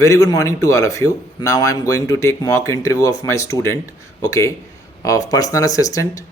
Very good morning to all of you. Now I am going to take mock interview of my student, okay, of personal assistant.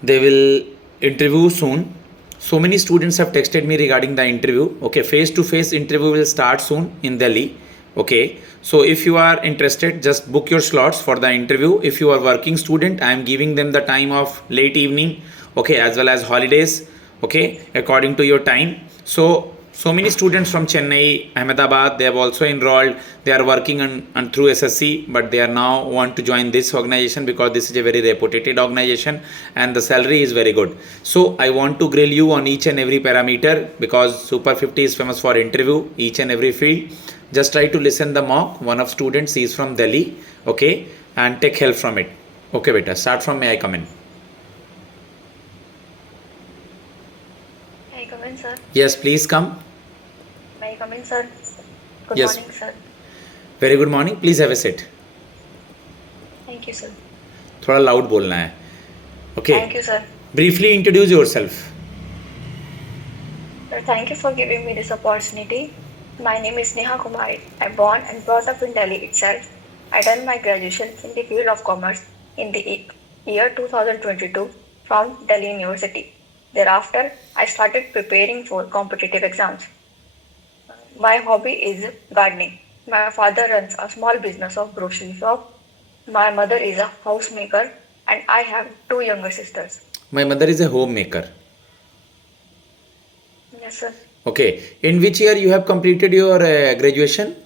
They will interview soon. So many students have texted me regarding the interview. Okay, face to face interview will start soon in Delhi. Okay, so if you are interested, just book your slots for the interview. If you are working student, I am giving them the time of late evening, okay, as well as holidays, okay, according to your time. So many students from Chennai, Ahmedabad, they have also enrolled. They are working on through SSC, but they are now want to join this organization because this is a very reputed organization and the salary is very good. So I want to grill you on each and every parameter because Super 50 is famous for interview each and every field. Just try to listen the mock. One of students is from Delhi, okay, and take help from it. Okay, beta. Start from may I come in? May I come in, sir? Yes, please come. May I come in, sir? Good Yes. morning, sir. Very good morning. Please have a seat. Thank you, sir. थोड़ा loud बोलना है. Okay. Thank you, sir. Briefly introduce yourself. Sir, thank you for giving me this opportunity. My name is Neha Kumari. I'm born and brought up in Delhi itself. I done my graduation in the field of commerce in the year 2022 from Delhi University. Thereafter, I started preparing for competitive exams. My hobby is gardening. My father runs a small business of grocery shop. My mother is a housemaker and I have two younger sisters. My mother is a homemaker. Yes, sir. Okay. In which year you have completed your graduation?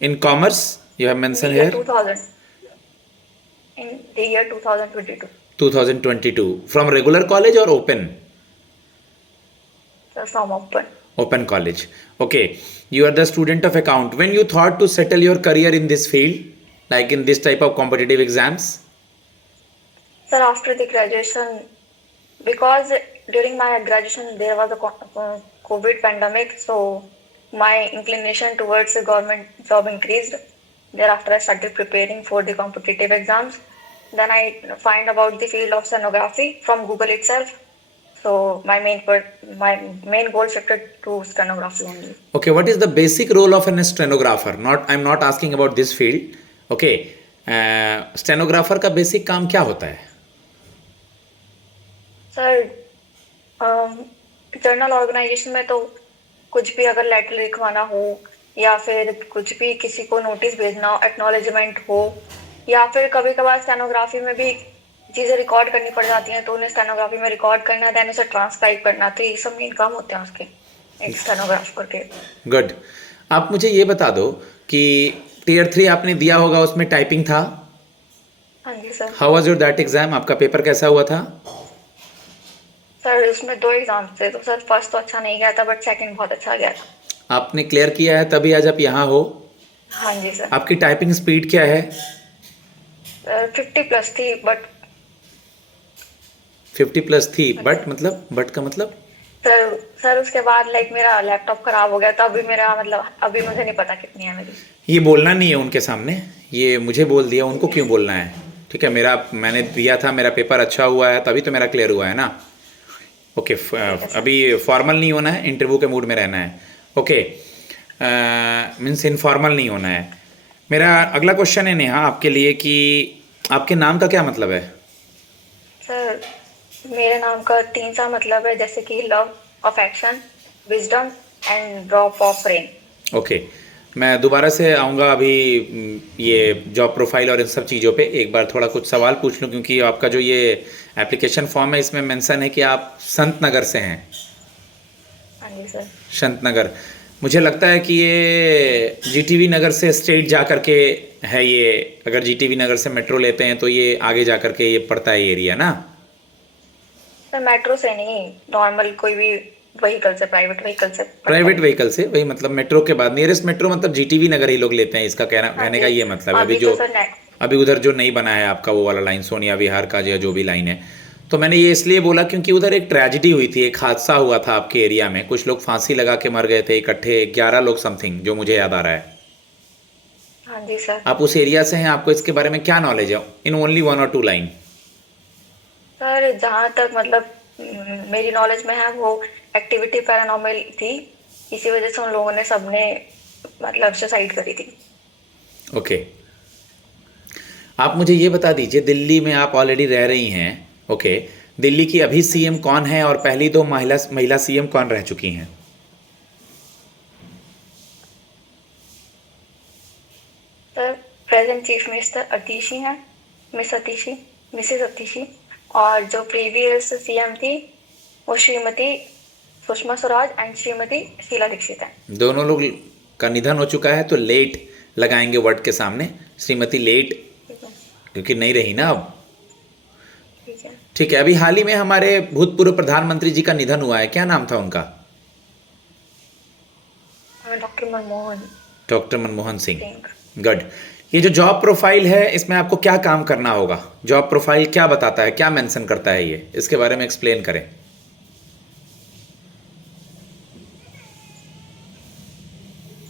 In commerce? You have mentioned In the year here? 2000. In the year 2022. 2022. From regular college or open? So from open. Open college. Okay. You are the student of account. When you thought to settle your career in this field, like in this type of competitive exams? Sir, after the graduation, because during my graduation there was a COVID pandemic, so my inclination towards the government job increased. Thereafter, I started preparing for the competitive exams. Then I find about the field of stenography from Google itself. So my main goal shifted to stenography only. Okay, what is the basic role of a stenographer? I'm not asking about this field. Okay, stenographer का basic काम क्या होता है? Sir, journal organisation में तो कुछ भी अगर लेटर लिखवाना हो या फिर कुछ भी किसी को नोटिस भेजना हो, एक्नॉलेजमेंट हो, या फिर कभी कभार स्टेनोग्राफी में भी चीज़ें रिकॉर्ड करनी पड़ जाती हैं तो उन्हें स्टेनोग्राफी में रिकॉर्ड करना, देन उसे ट्रांसक्राइब करना, तो ये सब मेन काम होते हैं उसके एक स्टेनोग्राफर के. गुड. आप मुझे ये बता दो कि टीयर 3 आपने दिया होगा, उसमें टाइपिंग था. हाँ जी sir. How was your that exam? आपका पेपर कैसा हुआ था? सर, उसमें 2 एग्जाम थे, तो सर फर्स्ट तो अच्छा नहीं गया था बट सेकंड बहुत अच्छा गया था. आपने क्लियर किया है तभी आज आप यहाँ हो. हाँ जी सर. आपकी टाइपिंग स्पीड क्या है? 50+ थी बट 50+ थी बट का मतलब? सर उसके बाद मेरा लैपटॉप खराब हो गया था. अभी मुझे नहीं पता कितनी है मेरी. ये बोलना नहीं है उनके सामने, ये मुझे बोल दिया, उनको क्यों बोलना है? ठीक है, मैंने दिया था, मेरा पेपर अच्छा हुआ है तभी तो मेरा क्लियर हुआ है ना. ओके, अभी फॉर्मल नहीं होना है, इंटरव्यू के मूड में रहना है. ओके, मीन्स इनफॉर्मल नहीं होना है. मेरा अगला क्वेश्चन है नेहा आपके लिए कि आपके नाम का क्या मतलब है? सर, मेरे नाम का 3 सा मतलब है, जैसे कि love, affection, wisdom and drop of rain. Okay, मैं दोबारा से आऊँगा अभी ये जॉब प्रोफाइल और इन सब चीज़ों पे. एक बार थोड़ा कुछ सवाल पूछ लूँ क्योंकि आपका जो ये एप्लीकेशन फॉर्म है इसमें मेंशन है कि आप संत नगर से हैं. हाँ जी सर. संत नगर. मुझे लगता है कि ये जीटीवी नगर से स्ट्रेट जा कर के है. ये अगर जीटीवी नगर से मेट्रो लेते हैं तो ये आगे जा कर के ये पड़ता है एरिया ना? सर, मेट्रो से नहीं, नॉर्मल कोई भी व्हीकल से, प्राइवेट व्हीकल से. वही मतलब मेट्रो के बाद नियरेस्ट मेट्रो मतलब जीटीवी नगर ही लोग लेते हैं. इसका कहने का ये मतलब है. अभी उधर जो नहीं बना है आपका वो वाला लाइन, सोनिया विहार का जो भी लाइन है, तो मैंने ये इसलिए बोला क्योंकि उधर एक ट्रेजिडी हुई थी, एक हादसा हुआ था आपके एरिया में. कुछ लोग फांसी लगा के मर गए थे इकट्ठे, 11 लोग समथिंग, जो मुझे याद आ रहा है. हाँ जी सर. आप उस एरिया से हैं, आपको इसके बारे में क्या नॉलेज है? इन ओनली 1 और 2 लाइन. सर, जहाँ तक मेरी नॉलेज में है वो एक्टिविटी पैरानॉर्मल थी. इसी वजह से उन लोगों ने सबने मतलब सुसाइड करी थी। ओके, आप मुझे ये बता दीजिए, दिल्ली में आप ऑलरेडी रह रही हैं, ओके, दिल्ली की अभी सीएम कौन है और पहली दो महिला सीएम कौन रह चुकी हैं? Sir present chief minister Atishi हैं, मिस अतीशी, मिसेस अतीशी। और जो प्रीवियस सीएम थी वो श्रीमती सुषमा स्वराज एंड श्रीमती शीला दीक्षित है। दोनों लोग का निधन हो चुका है, तो लेट लगाएंगे वर्ड के सामने, श्रीमती लेट, ठीक है, क्योंकि नहीं रही ना अब। ठीक है। ठीक है, अभी हाल ही में हमारे भूतपूर्व प्रधानमंत्री जी का निधन हुआ है, क्या नाम था उनका? Doctor Manmohan doctor Manmohan Singh. Singh. Good. ये जो जॉब प्रोफाइल है, इसमें आपको क्या काम करना होगा? जॉब प्रोफाइल क्या बताता है, क्या मेंशन करता है, ये इसके बारे में एक्सप्लेन करें।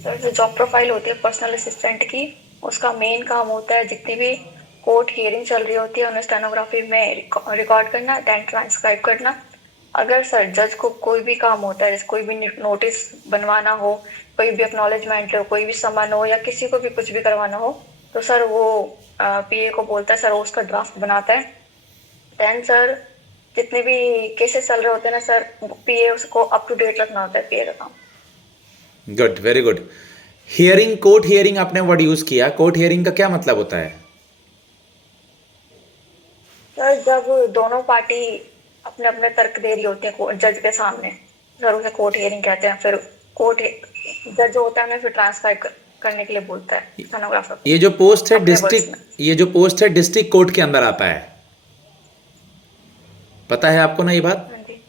सर जो जॉब प्रोफाइल होती है पर्सनल असिस्टेंट की, उसका मेन काम होता है जितनी भी कोर्ट हियरिंग चल रही होती है उन्हें स्टेनोग्राफी में रिकॉर्ड करना, देन ट्रांसक्राइब करना। अगर सर जज को कोई भी काम होता है, जैसे कोई भी नोटिस बनवाना हो, कोई भी एक्नॉलेजमेंट हो, कोई भी समन हो या किसी को भी कुछ भी करवाना हो, तो सर वो पीए को बोलता है, सर वो उसका ड्राफ्ट बनाता है। देन सर जितने भी केसेस चल रहे होते हैं ना सर, पीए उसको अप टू डेट रखना होता है पीए का काम। Good, very good. Hearing, court hearing आपने वर्ड यूज किया, कोर्ट हियरिंग का क्या मतलब होता है? सर जब दोनों पार्टी अपने अपने तर्क दे रही होती है जज के सामने, सर उसे कोर्ट हियरिंग कहते हैं। फिर कोर्ट जज जो होता है उन्हें फिर ट्रांसक्राइब करने के लिए बोलता है स्टेनोग्राफर को ये जो पोस्ट है अपने वर्ड्स में। डिस्ट्रिक्ट, ये जो पोस्ट है डिस्ट्रिक्ट कोर्ट के अंदर आता है, पता है आपको ना ये बात? हाँ जी,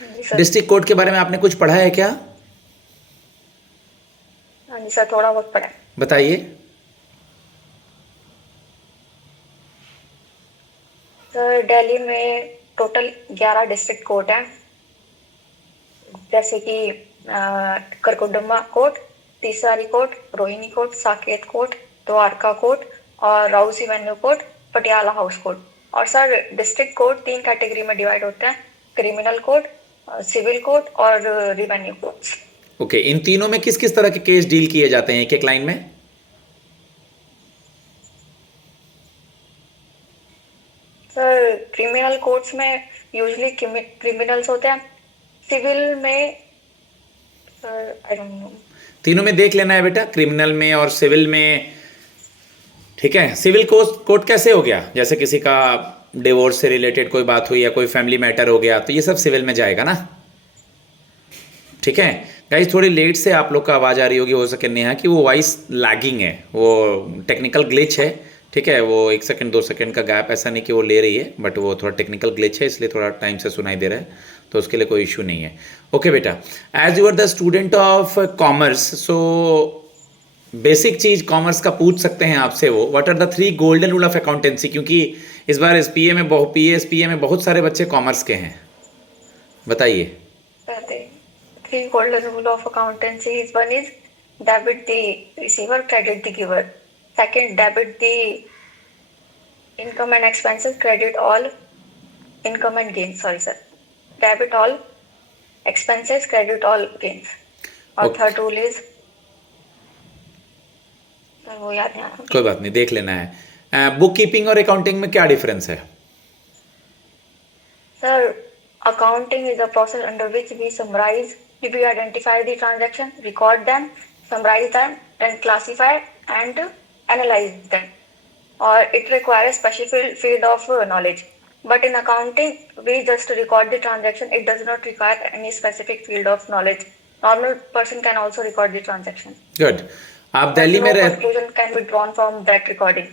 हाँ जी सर। डिस्ट्रिक्ट कोर्ट के बारे में आपने कुछ पढ़ा है क्या? हाँ जी सर, थोड़ा बहुत पढ़ा है। बताइए। सर दिल्ली में टोटल 11 डिस्ट्रिक्ट कोर्ट हैं, जैसे कि Karkardooma court, Tis Hazari court, Rohini court, Saket court, Dwarka court और Rouse Avenue court, Patiala House court. और सर डिस्ट्रिक्ट कोर्ट 3 कैटेगरी में डिवाइड होते हैं, क्रिमिनल कोर्ट, सिविल कोर्ट और रिवेन्यू कोर्ट। ओके, इन तीनों में किस किस तरह के केस डील किए जाते हैं एक एक लाइन में? सर क्रिमिनल कोर्ट्स में यूजुअली क्रिमिनल्स होते हैं, सिविल में सर आई डोंट नो। तीनों में देख लेना है बेटा, क्रिमिनल में और सिविल में। ठीक है, सिविल कोर्ट कैसे हो गया? जैसे किसी का डिवोर्स से रिलेटेड कोई बात हुई या कोई फैमिली मैटर हो गया, तो ये सब सिविल में जाएगा ना। ठीक है गाइस, थोड़ी लेट से आप लोग का आवाज़ आ रही होगी, हो सके नेहा कि वो वॉइस लैगिंग है, वो टेक्निकल ग्लिच है। ठीक है, वो 1 सेकंड 2 सेकंड का गैप, ऐसा नहीं कि वो ले रही है, बट वो थोड़ा टेक्निकल ग्लिच है, इसलिए थोड़ा टाइम से सुनाई दे रहा है, तो उसके लिए कोई इशू नहीं है। ओके बेटा, as you are the student of commerce, so basic चीज कॉमर्स का पूछ सकते हैं आपसे, वो what are the 3 golden rule of accountancy, क्योंकि इस बार एसपीए में पीएसपीए में बहुत सारे बच्चे कॉमर्स के हैं, बताइए। Three golden rule of accountancy is: one is debit the receiver, credit the giver. Second, debit the income and expenses, credit all income and gains. Sorry, sir. Debit all expenses, credit all gains. और Okay. third rule is sir वो याद नहीं आ रहा। कोई बात नहीं, देख लेना है। बुक कीपिंग और अकाउंटिंग में क्या डिफरेंस है? Sir, accounting is a process under which we summarize, we identify the transaction, record them, summarize them, then classify and analyze them. Or it requires specific field of knowledge. But in accounting, we just record the transaction. It does not require any specific field of knowledge. Normal person can also record the transaction. Good. आप But Delhi no में रह conclusion can be drawn from that recording.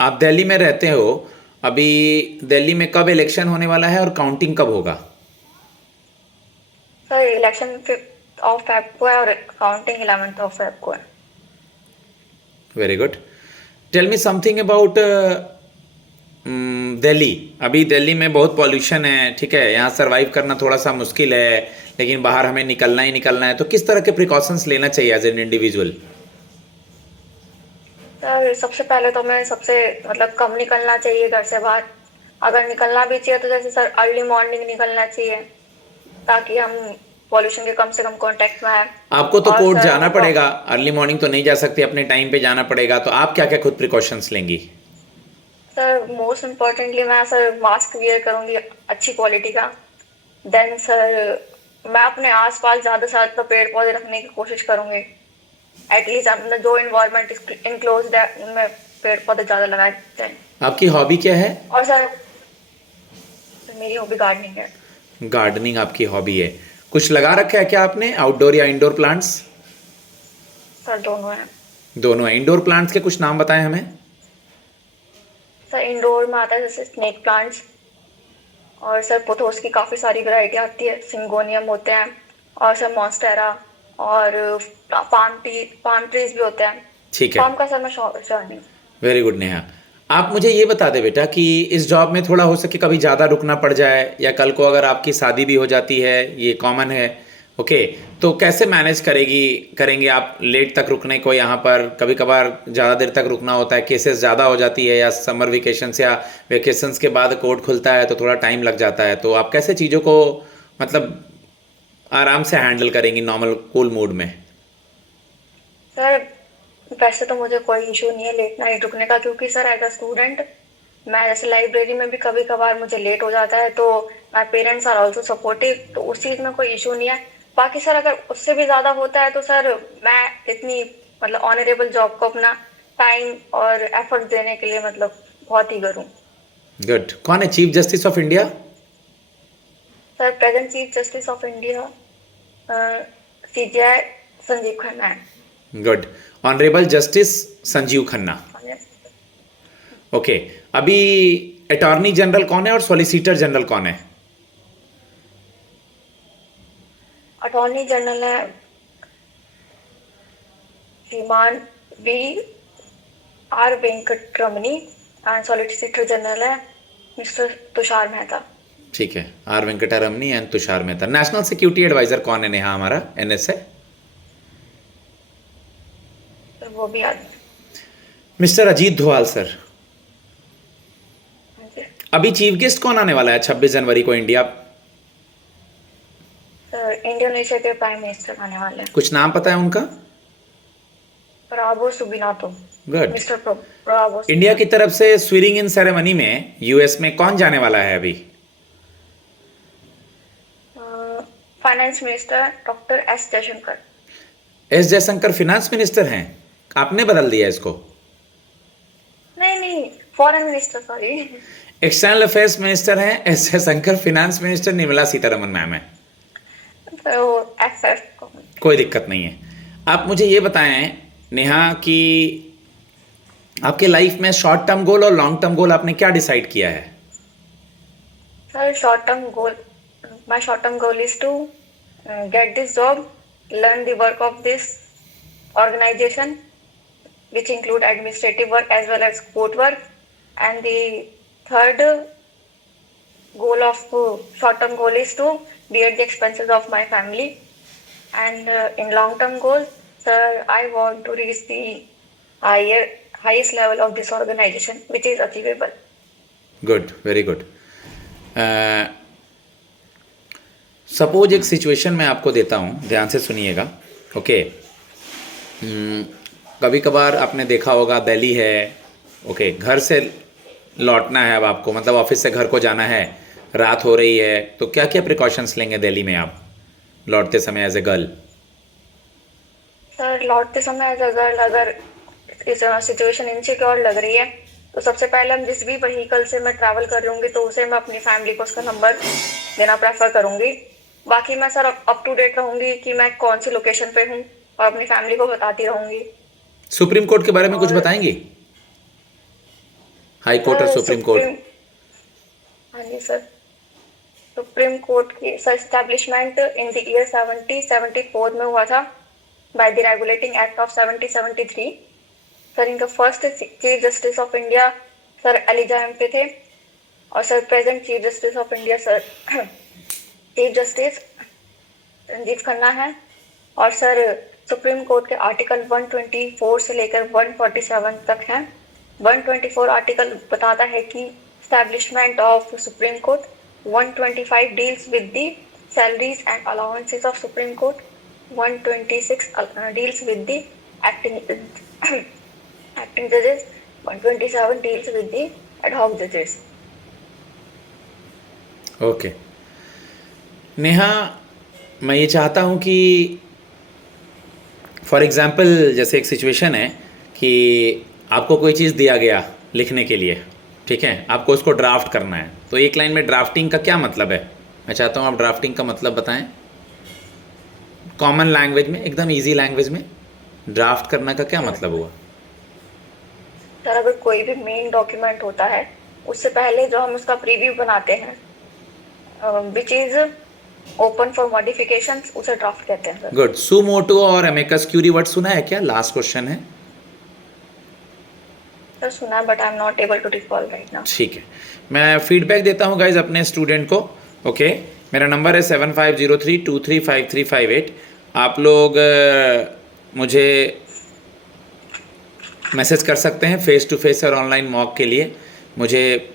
आप दिल्ली में रहते हो, अभी दिल्ली में कब इलेक्शन होने वाला है और काउंटिंग कब होगा? Sir, election 5th of Feb को है और counting 11th of Feb को है. Very good. Tell me something about Delhi. अभी दिल्ली में बहुत पॉल्यूशन है, ठीक है, यहाँ सरवाइव करना थोड़ा सा मुश्किल है, लेकिन बाहर हमें निकलना ही निकलना है, तो किस तरह के प्रिकॉशंस लेना चाहिए एज एन इंडिविजुअल? सर सबसे पहले तो हमें सबसे मतलब कम निकलना चाहिए घर से बाहर। अगर निकलना भी चाहिए तो जैसे सर अर्ली मॉर्निंग निकलना चाहिए, ताकि हम पॉल्यूशन के कम से कम कांटेक्ट में है। आपको तो और कोर्ट सर जाना पड़ेगा, अर्ली मॉर्निंग तो नहीं जा सकती, अपने टाइम पे जाना पड़ेगा, तो आप क्या क्या खुद प्रिकॉशंस लेंगी? सर मोस्ट इम्पोर्टेंटली मैं सर मास्क वियर करूंगी अच्छी क्वालिटी का। देन सर मैं अपने आसपास ज़्यादा से ज़्यादा पेड़ पौधे रखने की कोशिश करूंगी। एटलीस्ट अपना जो इन्वायरमेंट इनक्लोज है उनमें पेड़ पौधे ज़्यादा लगाए जाएं। आपकी हॉबी क्या है? और सर मेरी हॉबी गार्डनिंग है। गार्डनिंग आपकी हॉबी है। कुछ लगा रखा है क्या आपने, आउटडोर या इंडोर प्लांट्स? सर दोनों है। दोनों है। इंडोर प्लांट्स के कुछ नाम बताएं हमें। सर इंडोर में आता है जैसे स्नेक प्लांट्स, और सर पोथोस की काफ़ी सारी वैरायटी आती है, सिंगोनियम होते हैं, और सर मॉन्स्टेरा, और पाम ट्रीज भी होते हैं। ठीक है, पाम का सर मैं श्योर नहीं। Very good Neha. आप मुझे ये बता दे बेटा कि इस जॉब में थोड़ा हो सके कभी ज़्यादा रुकना पड़ जाए, या कल को अगर आपकी शादी भी हो जाती है, ये कॉमन है, ओके, तो कैसे मैनेज करेंगे आप लेट तक रुकने को? यहाँ पर कभी कभार ज़्यादा देर तक रुकना होता है, केसेस ज़्यादा हो जाती है, या समर वेकेशंस या वेकेशंस के बाद कोर्ट खुलता है तो थोड़ा टाइम लग जाता है, तो आप कैसे चीज़ों को मतलब आराम से हैंडल करेंगी नॉर्मल कूल मूड में? सर वैसे तो मुझे कोई इशू नहीं है लेट नाइट रुकने का, क्योंकि सर एज अ स्टूडेंट मैं जैसे लाइब्रेरी में भी कभी कभार मुझे लेट हो जाता है, तो my parents are also supportive, तो उस चीज़ में कोई इशू नहीं है। बाकी सर अगर उससे भी ज़्यादा होता है तो सर मैं इतनी मतलब ऑनरेबल जॉब को अपना टाइम और एफर्ट देने के लिए मतलब बहुत ही करूँ। गुड। कौन है chief justice of India? Sir present chief justice of India CJI Sanjiv Khanna है। Good. Honourable justice Sanjiv Khanna. Okay, अभी अटॉर्नी जनरल कौन है और सॉलिसिटर जनरल कौन है? अटॉर्नी जनरल है श्रीमान V R Venkataramani, and solicitor general है मिस्टर तुषार मेहता। ठीक है, R Venkataramani and Tushar Mehta. National security adviser कौन है नेहा, हमारा एनएसए? तो वो भी आदमी। Mister Ajit Doval sir. हाँ जी। अभी चीफ गेस्ट कौन आने वाला है 26 जनवरी को इंडिया? सर इंडोनेशिया के प्राइम मिनिस्टर आने वाले हैं, कुछ नाम पता है उनका? Prabowo Subianto. Good. Mister Prabowo India की तरफ से स्वीरिंग इन सेरेमनी में यूएस में कौन जाने वाला है अभी? Finance minister doctor S Jaishankar. S Jaishankar finance minister हैं? आपने बदल दिया इसको। नहीं, foreign minister, sorry. External affairs minister हैं S Jaishankar, finance minister Nirmala Sitharaman ma'am है। तो एफ कोई दिक्कत नहीं है। आप मुझे ये बताएं नेहा कि आपके लाइफ में शॉर्ट टर्म गोल और लॉन्ग टर्म गोल आपने क्या डिसाइड किया है? Sir my short term goal is to get this job, learn the work of this organization, which include administrative work as well as court work, and the third short term goal is to bear the expenses of my family, and in long term goal, sir, I want to reach the highest level of this organization, which is achievable. Good, very good. Suppose एक situation मैं आपको देता हूँ, ध्यान से सुनिएगा, okay. कभी कभार आपने देखा होगा दिल्ली है, ओके, घर से लौटना है अब आपको, मतलब ऑफिस से घर को जाना है, रात हो रही है, तो क्या क्या प्रिकॉशंस लेंगे दिल्ली में आप लौटते समय एज ए गर्ल? सर लौटते समय एज अ गर्ल अगर इस सिचुएशन इनसिक्योर लग रही है तो सबसे पहले हम जिस भी व्हीकल से मैं ट्रैवल कर लूँगी तो उसे मैं अपनी फैमिली को उसका नंबर देना प्रेफर करूँगी। बाकी मैं सर अप टू डेट रहूँगी कि मैं कौन सी लोकेशन पे हूँ और अपनी फैमिली को बताती रहूँगी। सुप्रीम कोर्ट के बारे में कुछ बताएंगी? हाई कोर्ट और सुप्रीम कोर्ट? हाँ जी सर, सुप्रीम कोर्ट की sir establishment in the year 1774 में हुआ था by the regulating act of 1773। Sir इनका first chief justice of India sir Elijah Impey थे, और sir present chief justice of India sir chief justice Sanjiv Khanna है। और sir supreme court के article 124 से लेकर 147 तक हैं। 124 आर्टिकल बताता है कि establishment of supreme court, 125 deals with the salaries and allowances of Supreme Court. 126 deals with the acting acting judges. 127 deals with the ad hoc judges. Okay Neha, मैं ये चाहता हूँ कि फॉर एग्ज़ाम्पल जैसे एक सिचुएशन है कि आपको कोई चीज़ दिया गया लिखने के लिए, ठीक है, आपको उसको ड्राफ्ट करना है। तो एक लाइन में ड्राफ्टिंग का क्या मतलब है, मैं चाहता हूँ आप ड्राफ्टिंग का मतलब बताएं कॉमन लैंग्वेज में, एकदम इजी लैंग्वेज में। ड्राफ्ट करना का क्या मतलब हुआ? सर, अगर कोई भी मेन डॉक्यूमेंट होता है उससे पहले जो हम उसका प्रीव्यू बनाते हैं which is open for modifications, उसे ड्राफ्ट कहते हैं सर। गुड। सू मोटो और अमेकस क्यूरी वर्ड सुना है क्या? लास्ट क्वेश्चन है। सर सुना है but I am not able to recall right now. ठीक है, मैं फीडबैक देता हूँ गाइज अपने स्टूडेंट को। ओके, मेरा नंबर है 7503235358। आप लोग मुझे मैसेज कर सकते हैं फेस टू फेस और ऑनलाइन मॉक के लिए। मुझे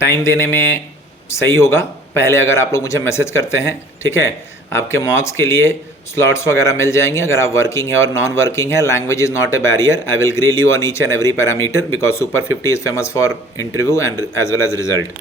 टाइम देने में सही होगा पहले अगर आप लोग मुझे मैसेज करते हैं, ठीक है। आपके मॉक्स के लिए स्लॉट्स वगैरह मिल जाएंगे। अगर आप वर्किंग है और नॉन वर्किंग है, language is not a barrier. I will grill you on each and every parameter because super 50 is famous for interview and as well as result.